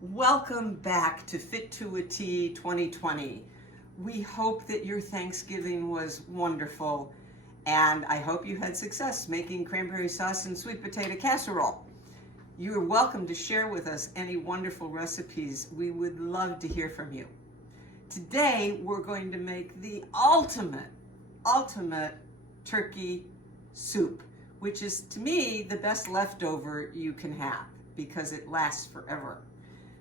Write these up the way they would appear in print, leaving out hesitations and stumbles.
Welcome back to Fit to a T 2020. We hope that your Thanksgiving was wonderful, and I hope you had success making cranberry sauce and sweet potato casserole. You are welcome to share with us any wonderful recipes. We would love to hear from you. Today we're going to make the ultimate turkey soup, which is to me the best leftover you can have because it lasts forever.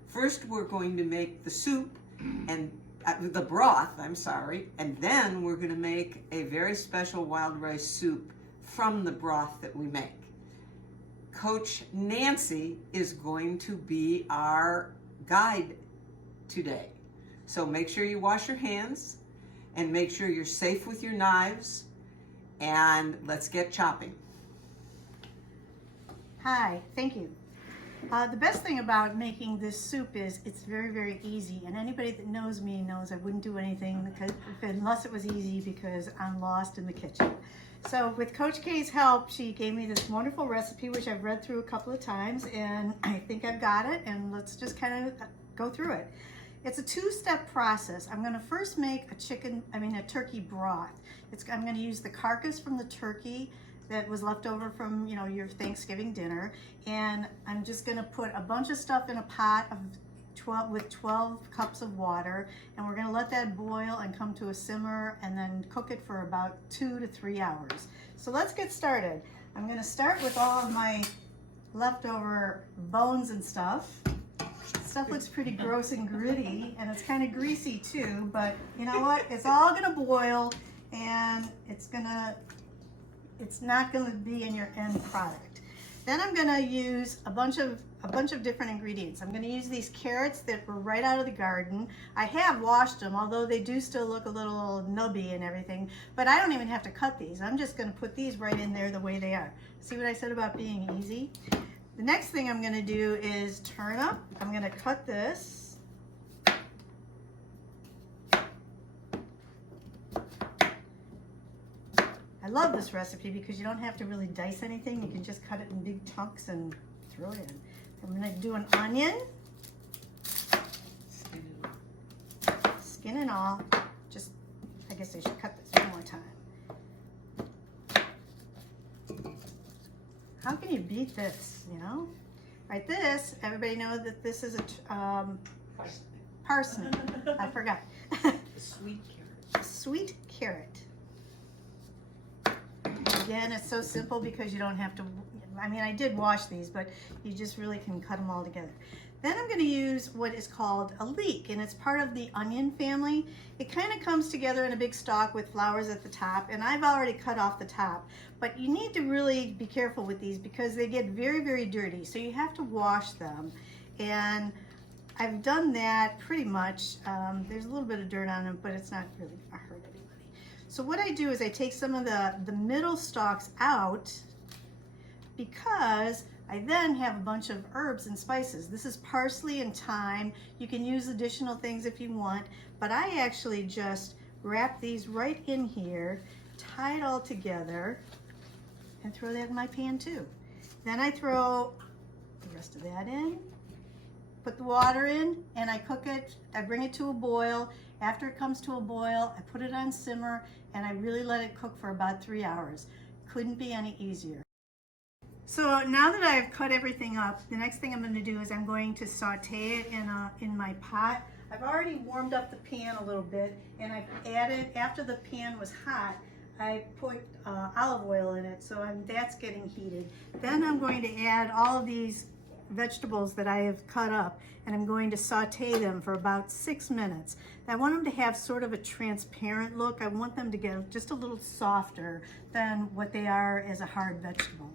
First, we're going to make the soup and the broth, and then we're going to make a very special wild rice soup from the broth that we make. Coach Nancy is going to be our guide today. So make sure you wash your hands and make sure you're safe with your knives, and let's get chopping. Hi, thank you. The best thing about making this soup is it's very, very easy. And anybody that knows me knows I wouldn't do anything unless it was easy because I'm lost in the kitchen. So with Coach K's help, she gave me this wonderful recipe, which I've read through a couple of times, and I think I've got it. And let's just kind of go through it. It's a two-step process. I'm going to first make a turkey broth. I'm going to use the carcass from the turkey that was left over from your Thanksgiving dinner, and I'm just going to put a bunch of stuff in a pot of 12 cups of water, and we're going to let that boil and come to a simmer and then cook it for about 2 to 3 hours. So let's get started. I'm going to start with all of my leftover bones and stuff. Stuff looks pretty gross and gritty, and it's kind of greasy too, but you know what? It's all going to boil, and it's not going to be in your end product. Then I'm going to use a bunch of different ingredients. I'm going to use these carrots that were right out of the garden. I have washed them, although they do still look a little nubby and everything, but I don't even have to cut these. I'm just going to put these right in there the way they are. See what I said about being easy? The next thing I'm going to do is turnip. I'm going to cut this. I love this recipe because you don't have to really dice anything. You can just cut it in big chunks and throw it in. I'm going to do an onion. Skin and all. I guess I should cut this one more time. How can you beat this, Right, everybody knows that this is a parsnip. I forgot. Sweet carrot. Sweet carrot. Again, it's so simple because you don't have to, I did wash these, but you just really can cut them all together. Then I'm going to use what is called a leek, and it's part of the onion family. It kind of comes together in a big stalk with flowers at the top, and I've already cut off the top. But you need to really be careful with these because they get very, very dirty, so you have to wash them. And I've done that pretty much. There's a little bit of dirt on them, but it's not really going to hurt anybody. So what I do is I take some of the middle stalks out because I then have a bunch of herbs and spices. This is parsley and thyme. You can use additional things if you want, but I actually just wrap these right in here, tie it all together, and throw that in my pan too. Then I throw the rest of that in, put the water in, and I cook it. I bring it to a boil. After it comes to a boil, I put it on simmer, and I really let it cook for about 3 hours. Couldn't be any easier. So now that I've cut everything up, the next thing I'm going to do is I'm going to saute it in my pot. I've already warmed up the pan a little bit, and I've added, after the pan was hot, I put olive oil in it, so that's getting heated. Then I'm going to add all of these vegetables that I have cut up, and I'm going to saute them for about 6 minutes. I want them to have sort of a transparent look. I want them to get just a little softer than what they are as a hard vegetable.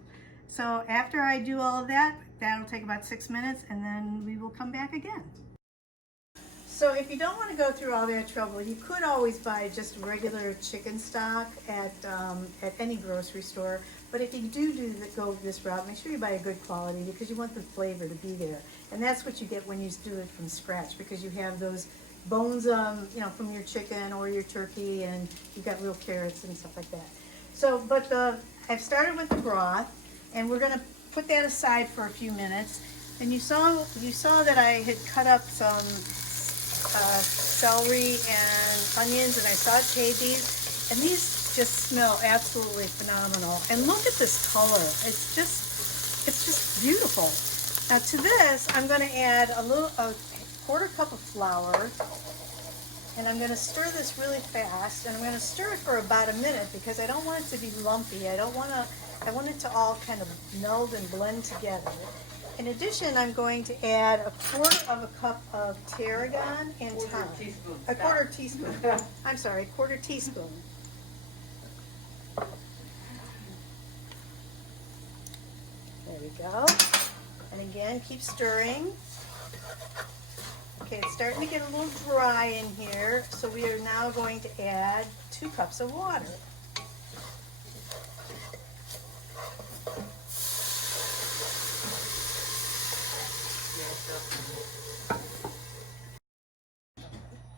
So after I do all of that, that'll take about 6 minutes, and then we will come back again. So if you don't want to go through all that trouble, you could always buy just regular chicken stock at any grocery store. But if you go this route, make sure you buy a good quality because you want the flavor to be there. And that's what you get when you do it from scratch, because you have those bones, from your chicken or your turkey, and you've got real carrots and stuff like that. So, I've started with the broth, and we're going to put that aside for a few minutes. And you saw that I had cut up some celery and onions, and I sauteed these, and these just smell absolutely phenomenal. And look at this color. It's just beautiful. Now to this, I'm going to add a quarter cup of flour, and I'm going to stir this really fast, and I'm going to stir it for about a minute because I don't want it to be lumpy. I want it to all kind of meld and blend together. In addition, I'm going to add a quarter of a cup of tarragon and thyme. A quarter teaspoon. I'm sorry, a quarter teaspoon. There we go. And again, keep stirring. Okay, it's starting to get a little dry in here, so we are now going to add 2 cups of water.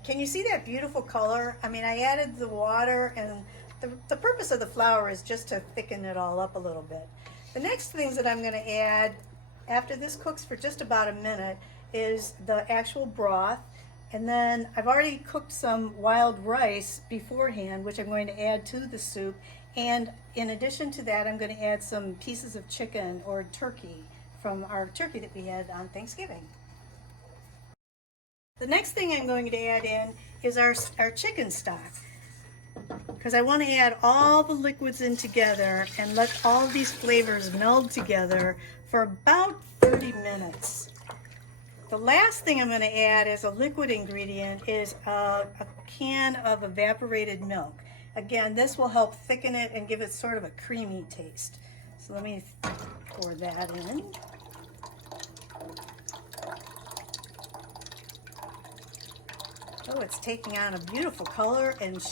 Can you see that beautiful color? I mean, I added the water, and the purpose of the flour is just to thicken it all up a little bit. The next things that I'm going to add after this cooks for just about a minute is the actual broth. And then I've already cooked some wild rice beforehand, which I'm going to add to the soup. And in addition to that, I'm going to add some pieces of chicken or turkey from our turkey that we had on Thanksgiving. The next thing I'm going to add in is our chicken stock, because I want to add all the liquids in together and let all of these flavors meld together for about 30 minutes. The last thing I'm going to add as a liquid ingredient is a can of evaporated milk. Again, this will help thicken it and give it sort of a creamy taste. So let me pour that in. Oh, it's taking on a beautiful color, and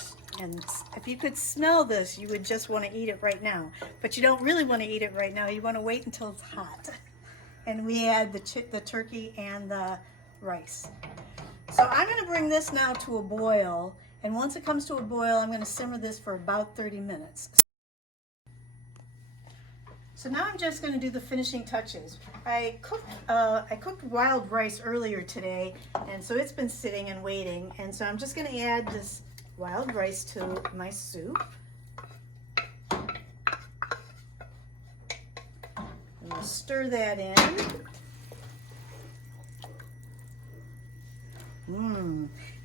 if you could smell this, you would just want to eat it right now. But you don't really want to eat it right now. You want to wait until it's hot. And we add the turkey and the rice. So I'm going to bring this now to a boil, and once it comes to a boil, I'm going to simmer this for about 30 minutes. So now I'm just going to do the finishing touches. I cooked wild rice earlier today, and so it's been sitting and waiting. And so I'm just going to add this wild rice to my soup. I'm going to stir that in.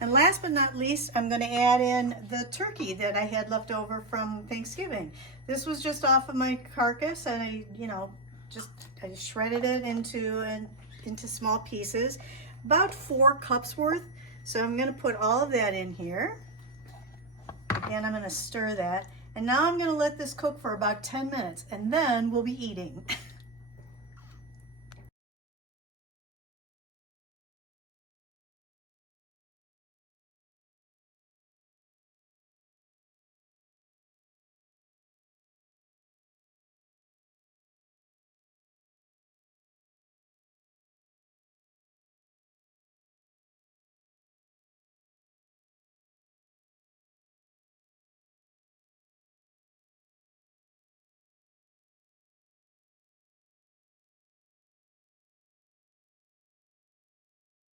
And last but not least, I'm going to add in the turkey that I had left over from Thanksgiving. This was just off of my carcass, and I shredded it into small pieces, about 4 cups worth. So I'm going to put all of that in here, and I'm going to stir that. And now I'm going to let this cook for about 10 minutes, and then we'll be eating.